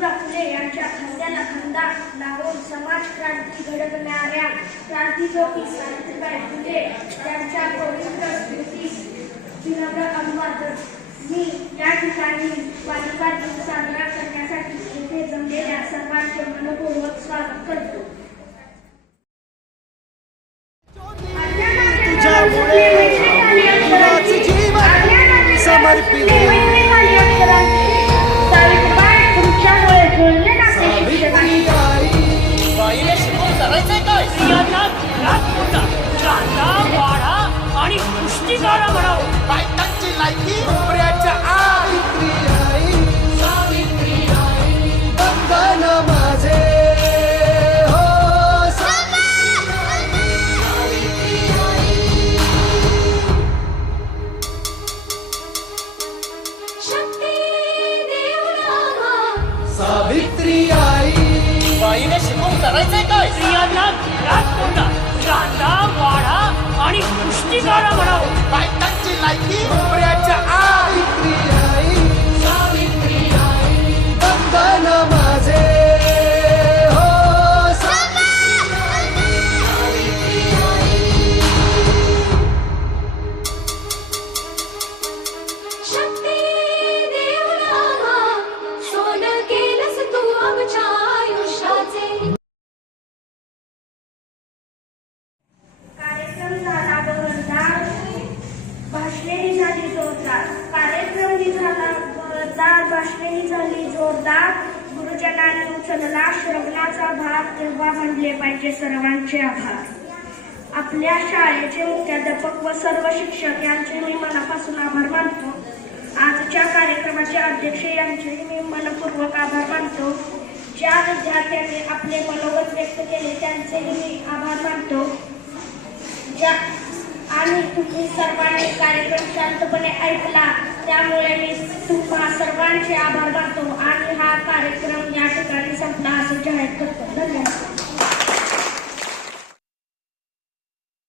ज्योतिबा फुले यांच्या खांद्याला खांदा लावून समाज क्रांती घडवणाऱ्या क्रांतीज्योती सावित्रीबाई फुले यांच्या पवित्र स्मृतीस विनम्र अभिवादन. मी या ठिकाणी बालिका दिन साजरा करण्यासाठी येथे जमलेल्या सर्वांचे मनपूर्वक स्वागत करतो. आणि पुष्टिकारा म्हणावं बायकांची लायकी नोकऱ्याच्या आई सावित्री आई बंधन माझे हो सावित्री आई शक्ती देवना सावित्री आई बाईने शिकवून करायचंय काय स्त्रियांना घरात कोणता कांदा वाढा आणि पुष्टिकारा म्हणावं बायकांची लायकी नोकऱ्याच्या आई सावित्री आई बंधन माझे हो सावित्री आई शक्ती देवना सोन केलंस तू आमच्या आयुष्याचे. कार्यक्रम झाला बहरदार, भाषणे झाली जोरदार. कार्यक्रम झाला बहरदार, भाषणे झाली जोरदार. गुरुजनांनी उचलला श्रवणाचा भार, तेव्हा म्हणले पाहिजे सर्वांचे आभार. आपल्या शाळेचे मुख्याध्यापक व सर्व शिक्षक यांचे मी मनापासून आभार मानतो. आजच्या कार्यक्रमाचे अध्यक्ष यांचे मी मनपूर्वक आभार मानतो. ज्या विद्यार्थ्यांनी आपले मनोगत व्यक्त केले त्यांचेही मी आभार मानतो. आणि तुम्ही सर्वांनी कार्यक्रम शांतपणे ऐकला त्यामुळे मी तुम्हा सर्वांचे आभार मानतो आणि हा कार्यक्रम